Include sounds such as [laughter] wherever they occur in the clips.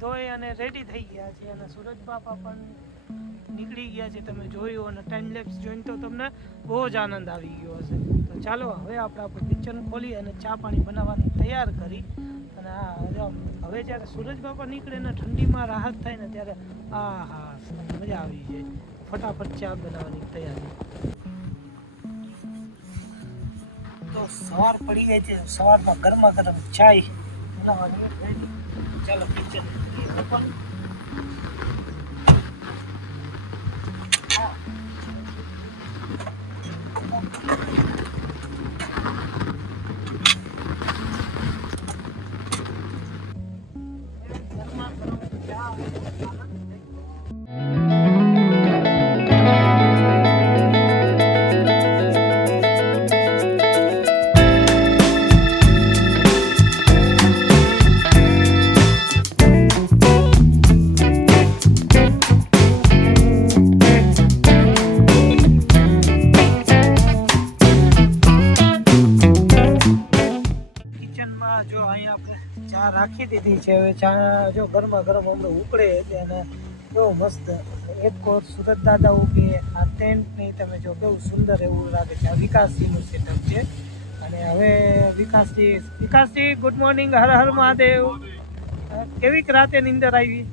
ધોઈ અને રેડી થઈ ગયા છે. અને સુરજ બાપા પણ નીકળી ગયા છે. તમે જોયું અને ટાઈમ લેપ્સ જોઈને તો તમને બહુ જ આનંદ આવી ગયો હશે. તો ચાલો, હવે આપણે આપણું કિચન ખોલી અને ચા પાણી બનાવવાની તૈયાર કરી. અને આ હવે જ્યારે સૂરજ બાપા નીકળે ને ઠંડીમાં રાહત થાય ને ત્યારે આ હા મજા આવી જાય. ફટાફટ ચા બનાવવાની તૈયારી. તો સવાર પડી ગઈ છે. સવારમાં ગરમા ગરમ ચાય બનાવવાની. Ready. ચાલો કિચન રાખી દીધી છે. હવે ચા જો ગરમા ગરમ હમણાં ઉકળે એટલે કેવું મસ્ત એક કોર સુરત દાદા ઉગે આ ટેન્ટની તમે જો કેવું સુંદર એવું લાગે છે. આ વિકાસજીનું સેટઅપ છે. અને હવે વિકાસજી વિકાસજી ગુડ મોર્નિંગ હર હર મહાદેવ. કેવીક રાતે નીંદર આવી?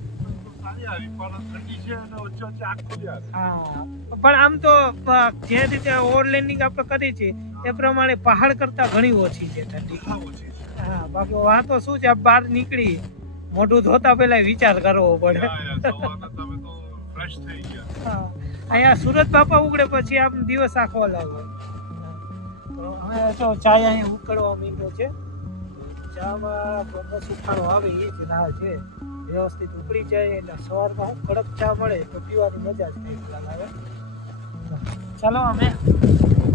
પણ આમ તો જે રીતે ઓવરલેન્ડિંગ આપણે કરી છે, એ પ્રમાણે પહાડ કરતા ઘણી ઓછી છે ઠંડી. હા બાકી આ તો શું છે બહાર નીકળી. મોઢું ધોતા પહેલા વિચાર કરવો પડે. હા અહીંયા સુરત બાપા ઉગડે પછી આમ દિવસ આખો લાગે હોય. તો ચાય અહીંયા ઉકળવા મીઠો છે. ચામાં ઉફાળો આવે એ જ ના છે. વ્યવસ્થિત ઉકળી જાય એટલે સવારમાં હું કડક ચા મળે તો પીવાની મજા જ નહીં લાગે ચાલો અમે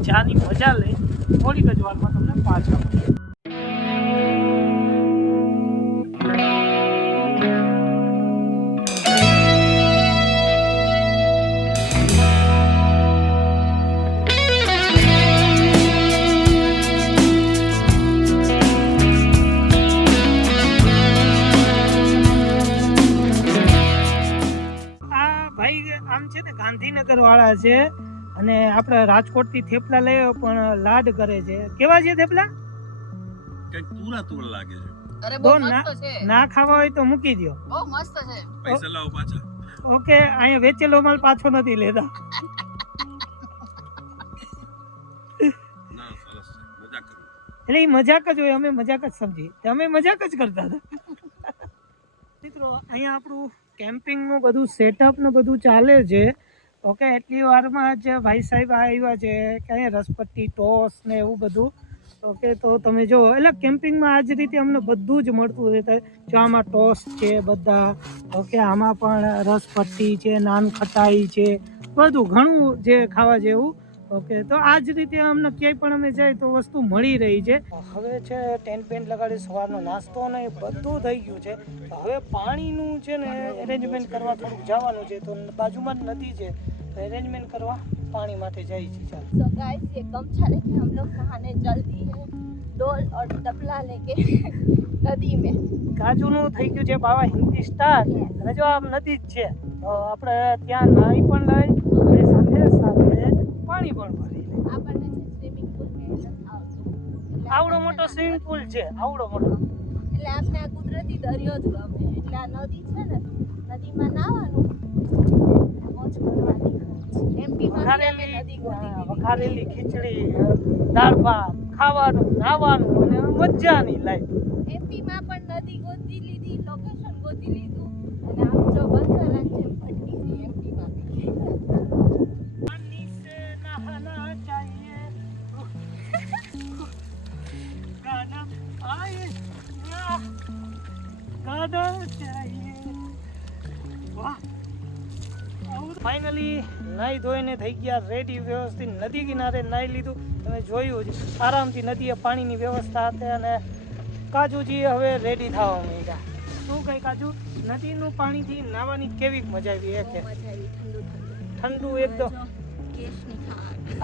ચાની મજા લઈ થોડીક જ વારમાં તમને પાછા મળીએ. ગાંધીનગર વાળા છે અને આપણે રાજકોટથી થેપલા લઈએ પણ લાડ કરે છે. કેવા છે થેપલા? કઈ તુરા તુર લાગે છે. અરે બહુ મસ્ત છે. ના ખાવા હોય તો મૂકી દો બહુ મસ્ત છે. પૈસા લાવો પાછા. ઓકે અહીંયા વેચેલો માલ પાછો નથી લેતા. એટલે એ મજાક જ હોય અમે મજાક જ સમજી અમે મજાક જ કરતા હતા. મિત્રો અહીંયા આપણું કેમ્પિંગનું બધું સેટઅપ ને બધું ચાલે છે. ઓકે, એટલી વારમાં જ ભાઈ સાહેબ આવ્યા છે કે રસપટ્ટી, ટોસ ને એવું બધું. ઓકે, તો તમે જો, એટલે કેમ્પિંગમાં આ જ રીતે અમને બધું જ મળતું રહેતા જો આમાં ટોસ છે બધા, ઓકે, આમાં પણ રસપટ્ટી છે નાન ખટાઈ છે, બધું, ઘણું જે ખાવા જેવું. ઓકે તો આ જ રીતે અમને ક્યાંય પણ અમે જાય તો વસ્તુ મળી રહી છે હવે છે ટેન્ટ પેન્ટ લગાડી સવારનો નાસ્તો ને એ બધું થઈ ગયું છે તો હવે પાણીનું છે ને એરેન્જમેન્ટ કરવા થોડુંક જવાનું છે તો બાજુમાં જ નદી છે તો એરેન્જમેન્ટ કરવા પાણી માટે જાય છે ચાલો सो गाइस ये गमछा लेके हम लोग नहाने चल दिए हैं डोल और डबला लेके नदी में કાજુનું થઈ ગયું છે બાવા હિન્દી સ્ટાર અને જો આમ નદી જ છે તો આપણે ત્યાં નાહી પણ લઈ અને સાથે સાથે આવડો મોટો સ્વિમિંગ પુલ છે આવડો મોટો. એટલે આપણે આ કુદરતી દરિયો જ ગમે. એટલે આ નદી છે ને નદીમાં નાહવાનું મોજ કરવાની એમપીમાં વઘારેલી ખીચડી દાળ ભાત ખાવાનું નાવાનું અને મજાની લાઈફ. એમપીમાં પણ ફાઇનલી નાહી ધોઈને થઈ ગયા. રેડી વ્યવસ્થિત નદી કિનારે નાહી લીધું. તમે જોયું જ આરામથી નદીએ પાણીની વ્યવસ્થા હતી અને કાજુજી હવે રેડી થવા માંડ્યા. શું કઈ કાજુ? નદીનું પાણીથી નાહવાની કેવી મજા આવી એ કે? ઠંડુ એકદમ.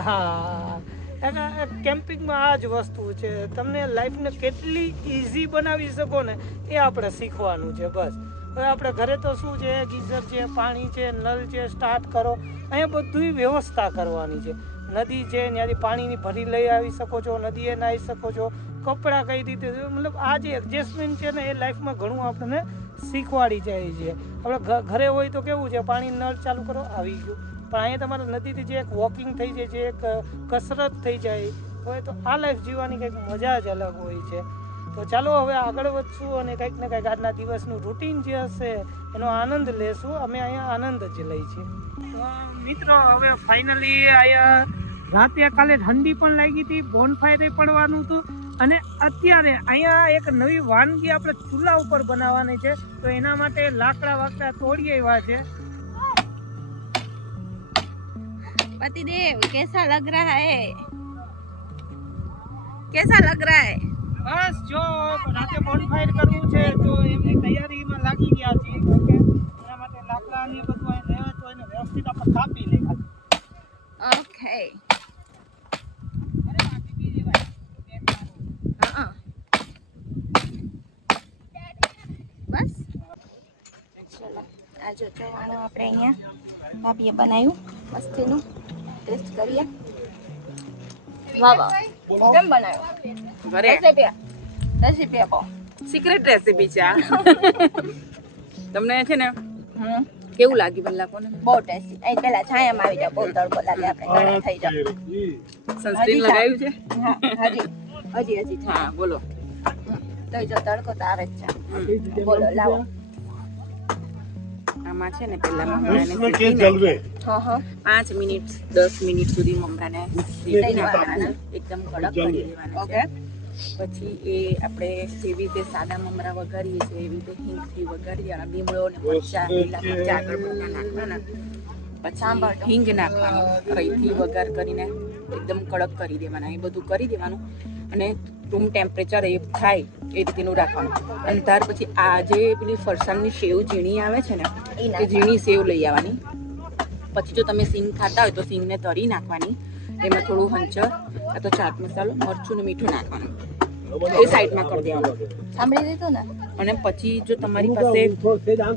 હા. એના કેમ્પિંગમાં આ જ વસ્તુ છે. તમને લાઈફને કેટલી ઇઝી બનાવી શકો ને એ આપણે શીખવાનું છે બસ. હવે આપણે ઘરે તો શું છે? ગીઝર છે, પાણી છે, નળ છે, સ્ટાર્ટ કરો. અહીંયા બધુંય વ્યવસ્થા કરવાની છે. નદી છે, ત્યાંથી પાણીની ભરી લઈ આવી શકો છો, નદીએ નાહી શકો છો. કપડાં કઈ રીતે મતલબ આ જે એડજસ્ટમેન્ટ છે ને, એ લાઈફમાં ઘણું આપણને શીખવાડી જાય છે. આપણે ઘરે હોય તો કેવું છે? પાણી, નળ ચાલુ કરો, આવી ગયું. પણ અહીંયા તમારે નદીથી જે એક વોકિંગ થઈ જાય છે, એક કસરત થઈ જાય. હોય તો આ લાઈફ જીવવાની કંઈક મજા જ અલગ હોય છે. તો ચાલો હવે આગળ વધશું અને કંઈક ને કંઈક આજના દિવસનું રૂટીન જે હશે એનો આનંદ લેશું. અમે અહીંયા આનંદ જ લઈ છીએ. મિત્રો હવે ફાઇનલી અહીંયા રાતે કાલે ઠંડી પણ લાગી હતી બોનફાયરે પડવાનું હતું. અને અત્યારે અહીંયા એક નવી વાનગી આપણે ચૂલા ઉપર બનાવવાની છે. તો એના માટે લાકડા વાકડા તોડી આવ્યા છે. પતિદેવ કેસા લગ રહા હે? કેસા લગ રહા હે? બસ જો, રાતે બોનફાયર કરવું છે, તો એમની તૈયારીમાં લાગી ગયા છે એના માટે લાકડા ને બધું અહીં રહે તો એને વ્યવસ્થિત આપણે કાપી લે ઓકે બસ. ચલો આ જો ચવાણું આપણે અહીંયા ભાભીએ બનાવ્યું, મસ્તીનું. ટેસ્ટ કરીએ. વાહ વાહ. કેમ બનાવ્યું? ઘરે રેસીપી રેસીપી આપો. સિક્રેટ રેસીપી છે આ. [laughs] તમને છે ને હમ. કેવું લાગ્યું પેલા કોને બહુ ટેસ્ટી અહીં પેલા છાયામાં આવી જાવ બહુ તડકો લાગે આપણે થઈ જાવ સનસ્ક્રીન લગાવ્યું છે? હજી હજી હજી હા બોલો. તો જો તડકો તો આવે જ છે. બોલો લાવો. આમાં છે ને પેલા મમરાને શેકીને હા હા પાંચ મિનિટ દસ મિનિટ સુધી મમરાને એકદમ કડક કરી દેવાના ઓકે. છે. પછી એ આપણે જેવી રીતે સાદા મમરા વઘારીએ છીએ એવી રીતે હિંગથી વઘારીએ અને લીમડો ને મરચા લીલા મરચા આગળ બધા નાખવાના. પછી હિંગ નાખવાનું રઈથી વઘાર કરીને એકદમ કડક કરી દેવાના એ બધું કરી દેવાનું અને રૂમ ટેમ્પરેચર એ થાય એ રીતેનું રાખવાનું. અને ત્યાર પછી આ જે પેલી ફરસાણની સેવ ઝીણી આવે છે ને એ ઝીણી સેવ લઈ આવવાની. પછી જો તમે સિંગ ખાતા હોય તો સિંગને તરી નાખવાની એમાં થોડું હંચર કાં તો ચાટ મસાલો મરચું ને મીઠું નાખવાનું. એ સાઈડમાં કરી દેવાનું. સાંભળી લીધું ને? અને પછી જો તમારી પાસે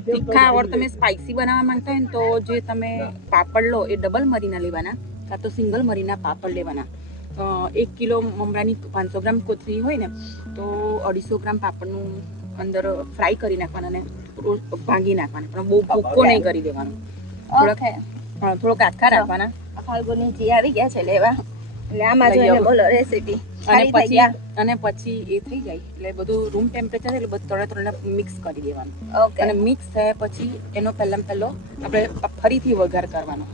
તીખા ઓર તમે સ્પાઇસી બનાવવા માંગતા હોય ને તો જે તમે પાપડ લો એ ડબલ મરીના લેવાના કાં તો સિંગલ મરીના પાપડ લેવાના. એક કિલો મમરાની પાંચસો ગ્રામ કોથળી હોય ને તો અઢીસો ગ્રામ પાપડનું અંદર ફ્રાય કરી નાખવાના અને ભાંગી નાખવાના. પણ બહુ ભૂકો નહીં કરી દેવાનું. થોડોક થોડોક આખા રાખવાના. ફાલ્ગુની જે આવી ગયા છે લેવા. એટલે આમાં જોઈને બોલો રેસીપી અને પછી અને પછી એ થઈ જાય. એટલે બધું રૂમ ટેમ્પરેચર એટલે બધું તળે ત્રણે મિક્સ કરી દેવાનું. ઓકે અને મિક્સ થયા પછી એનો પહેલાં પહેલો આપણે ફરીથી વઘાર કરવાનો.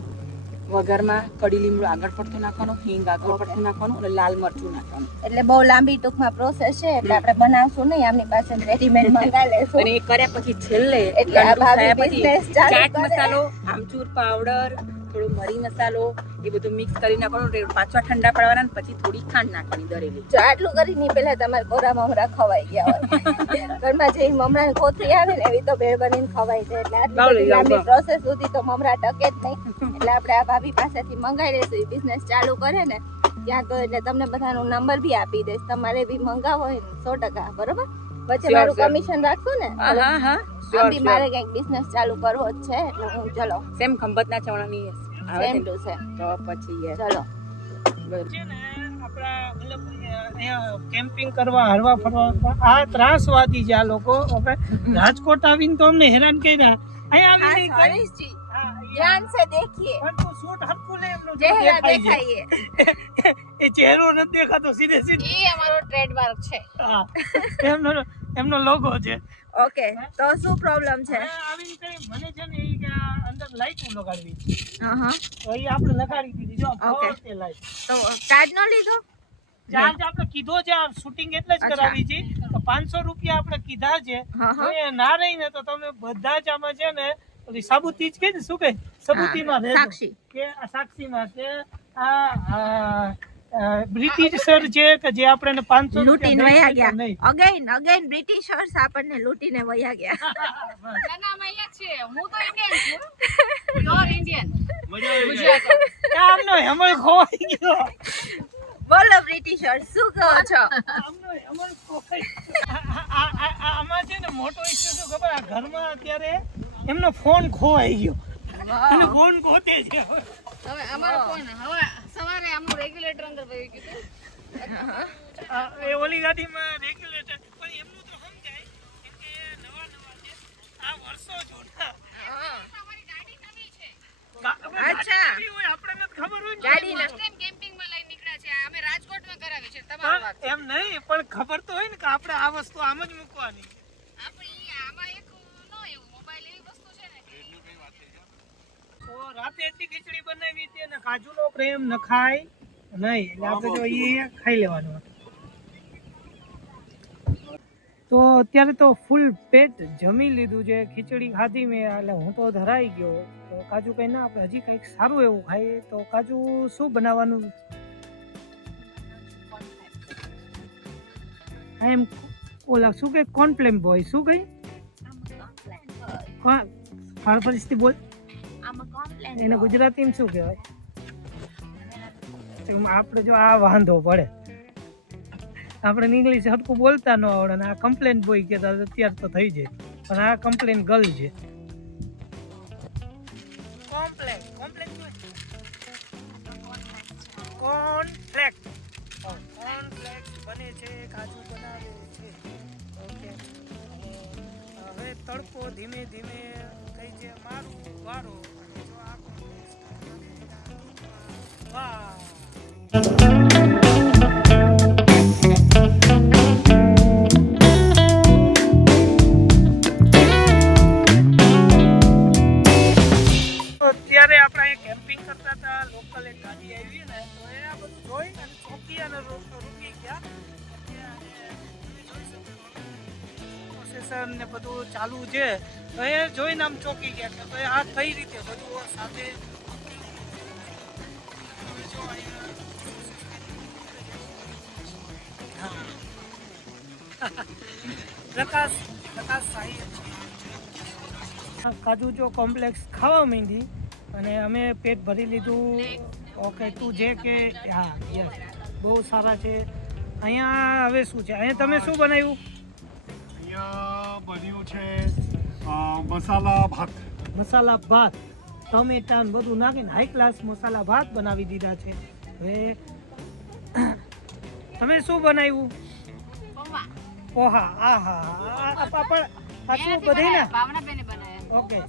વઘારમાં કડી લીમડું આગળ પડતું નાખવાનું હિંગ આગળ પડતું નાખવાનું અને લાલ મરચું નાખવાનું. એટલે બહુ લાંબી ટૂંકમાં પ્રોસેસ છે એટલે આપણે બનાવશું નહીં આમની પાસે રેડીમેડ [laughs] મંગાવી લેશું અને એ કર્યા પછી છેલ્લે એટલે આ ભાભી પછી ચાટ મસાલો આમચૂર પાવડર થોડો મરી મસાલો એ બધું મિક્સ કરી નાખવાનું પાછા ઠંડા પડવાના પછી થોડી ખાંડ નાખવાની દરેલી. જો આટલું કરીને પેલા તમારે કોરા મમરા ખવાઈ ગયા હોય. [laughs] ઘરમાં જે મમરા કોથળી આવે ને એવી તો ભેળ બનીને ખવાઈ જાય એટલે આટલી લાંબી પ્રોસેસ સુધી તો મમરા ટકે જ નહીં. એટલે આપણે આ ભાભી પાસેથી મંગાવી લઈશું. એ બિઝનેસ ચાલુ કરે ને ત્યાં તો એટલે તમને બધાનો નંબર બી આપી દઈશ. તમારે બી મંગાવો હોય ને સો ટકા બરોબર? Sure, મારું કમિશન રાખશું ને હા હા હા. આમ મારે કંઈક બિઝનેસ ચાલુ કરવો જ છે એટલે હું ચલો સેમ ખંભતના ચવાણાની આવે સેમ છે ટુ છે તો પછી. ચલો. છે ને આપણા કેમ્પિંગ કરવા હરવા ફરવા આ ત્રાસવાદી છે આ લોકો ઓકે? રાજકોટ આવીને તો અમને હેરાન કર્યા. અહીંયા આવીને ધ્યાન સે દેખીએ પણ તું સૂટ હરખું લે એમનું ચહેરા દેખાઈએ। [laughs] એ ચહેરો ન દેખાતો સીધે સીધે. એ અમારો ટ્રેડમાર્ક છે. હા. એમનો એમનો લોગો છે. ઓકે તો શું પ્રોબ્લેમ છે? હવે કરી મને છે ને એ અંદર લાઈટું લગાડવી. હા હા તો એ આપણે લગાડી દીધી જો ઓકે લાઈટ તો ચાર્જ નો લીધો? ચાર્જ આપણે કીધો છે આ શૂટિંગ એટલે જ કરાવી છે. તો પાંચસો રૂપિયા આપણે કીધા છે. ના રહી ને તો તમે બધા જ આમાં છે ને ઓલી સાબુતી જ કે ને શું કે? સબૂતીમાં રહે સાક્ષી. કે આ સાક્ષીમાં કે આ બ્રિટિશર છે કે જે આપણે પાંચસો લૂંટીને વયા ગયા. અગેન અગેન બ્રિટિશર્સ આપણને લૂટીને વયા ગયા. આમનો હેમળ ખોવાઈ ગયો. બોલો બ્રિટિશર શું કહો છો? આમનો અમારો કોઈ- આ- આ- આ- આ- આ- આમાં છે ને મોટો ઇસ્યુ શું ખબર? આ ઘરમાં અત્યારે એમનો ફોન ખોવાઈ ગયો. અને ફોન ખોતે છે હવે. હવે અમારો ફોન હવે સવારે આમનું રેગ્યુલેટર અંદર વહી ગયું એ ઓલી ગાડીમાં રેગ્યુલેટર પણ એમનું તો સમજાય કેમ કે નવા નવા છે. આ વર્ષો જૂના. એમ નહીં પણ ખબર તો હોય ને કે આપણે આ વસ્તુ આમ જ મૂકવાની આપણે ઈ આમાં એક ન એવું મોબાઈલ એવી વસ્તુ છે ને કે તો રાતે એટલી ખીચડી બનાવી હતી અને કાજુનો પ્રેમ નખાય નહીં. એટલે આપણે જો એ ખાઈ લેવાનું તો અત્યારે તો ફૂલ પેટ જમી લીધું છે. ખીચડી ખાધી મેં એટલે હું તો ધરાઈ ગયો. તો કાજુ કઈ ના આપણે હજી કંઈક સારું એવું ખાઈએ. તો કાજુ શું બનાવવાનું? એમ ઓલા શું કે? કોર્નફ્લેમ બોય શું કઈ? કોણ? પરિસ્થિતિ બોલ. એને ગુજરાતીમાં શું કહેવાય? આપણે જો આ વાંધો પડે. આપણે ઇંગ્લિશ હરખું બોલતા ન આવડે ને આ કમ્પ્લેન બોય કહેતા અત્યારે તો થઈ જાય. પણ આ કમ્પ્લેન ગર્લ છે. કોર્નફ્લેક કોર્નફ્લેક્સ બને છે, કાજુ છે. હવે તડકો ધીમે ધીમે થઈ છે મારું વારો અત્યારે આપણે કેમ્પિંગ કરતા હતા લોકલ એક ગાડી આવી ને તો એ આ બધું જોઈ અને ચોકી અને રૂકી ગયા. પ્રોસેસર ને બધું ચાલુ છે. તો એ જોઈને આમ ચોકી ગયા. કે તો આ કઈ રીતે? બધું સાથે [laughs] પ્રકાશ પ્રકાશ સાહી કાજુ જો કોમ્પ્લેક્સ ખાવા માંડી અને અમે પેટ ભરી લીધું. ઓકે તું જે કે હા યસ બહુ સારા છે. અહીંયા હવે શું છે? અહીંયા તમે શું બનાવ્યું? અહીંયા બન્યું છે મસાલા ભાત. મસાલા ભાત ટમેટા ને બધું નાખીને હાઈ ક્લાસ મસાલા ભાત બનાવી દીધા છે. હવે તમે શું બનાવ્યું? પોહા આહા આ પાપડ આ શું બધી ને ભાવનાબેને બનાવ્યા ઓકે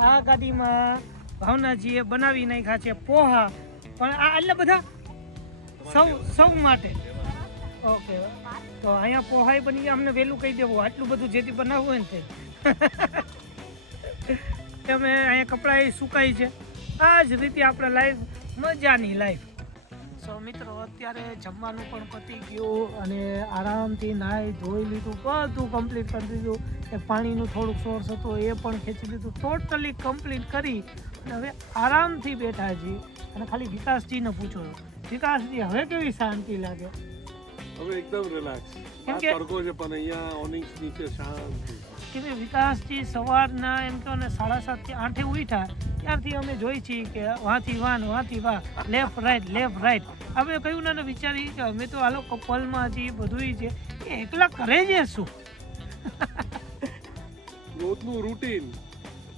આ ગાડીમાં ભાવનાજીએ બનાવી નાખ્યા છે પોહા. પણ આ એટલે બધા સૌ સૌ માટે. ઓકે તો અહીંયા પોહાય બની ગયા અમને વહેલું કહી દેવું આટલું બધું જેથી બનાવવું હોય ને તે. [laughs] અમે અહીંયા કપડાં સુકાય છે. આ જ રીતે આપણે લાઈફ મજાની લાઈફ સો મિત્રો અત્યારે જમવાનું પણ પતી ગયું અને આરામથી નાહી ધોઈ લીધું બધું કમ્પ્લીટ કરી દીધું. એ પાણીનું થોડુંક સોર્સ હતું એ પણ ખેંચી લીધું. ટોટલી કમ્પ્લીટ કરી અને હવે આરામથી બેઠા છીએ. અને ખાલી વિકાસજીને પૂછો. વિકાસજી હવે કેવી શાંતિ લાગે? હવે એકદમ રિલેક્સ કેમ કે- તડકો છે પણ અહીંયા ઓનિંગ્સ નીચે શાંતિ. કે વિકાસજી, સવારના એમ કહો ને સાડા સાતથી આઠે ઉઠ્યા. ત્યારથી અમે જોઈ છીએ કે વાંથી વાન, વાંથી વા લેફ્ટ રાઈટ લેફ્ટ રાઈટ આપણે કહ્યું, ને વિચારી કે અમે તો આ લોકો કપલમાં છીએ બધું છે. એ એકલા કરે છે શું રોજનું રૂટીન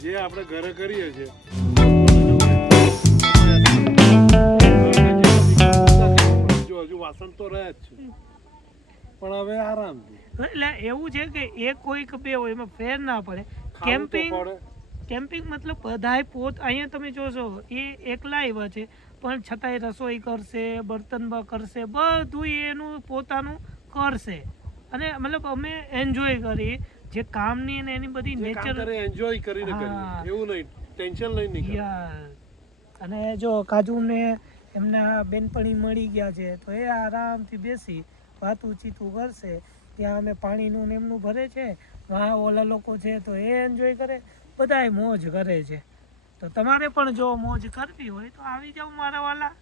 જે આપણે ઘરે કરીએ છીએ. હજુ વાસણ તો રહ્યા જ છે. પણ હવે આરામથી એટલે એવું છે કે એક કોઈક બે હોય એમાં ફેર ના પડે. કેમ્પિંગ કેમ્પિંગ મતલબ બધાય પોત અહીંયા તમે જોશો એ એકલા આવ્યા છે પણ છતાંય રસોઈ કરશે બર્તન કરશે બધું એનું પોતાનું કરશે. અને મતલબ અમે એન્જોય કરી જે કામની અને એની બધી નેચર એન્જોય કરીને કરીએ. એવું નહીં ટેન્શન લઈને. અને જો કાજુને એમના બેનપણી મળી ગયા છે તો એ આરામથી બેસી વાતું ચીતું કરશે, ત્યાં અમે પાણીનું ને એમનું ભરે છે, વાહ, ઓલા લોકો છે તો એ એન્જોય કરે, બધાય મોજ કરે છે. તો તમારે પણ જો મોજ કરવી હોય તો આવી જાઓ મારા વાલા.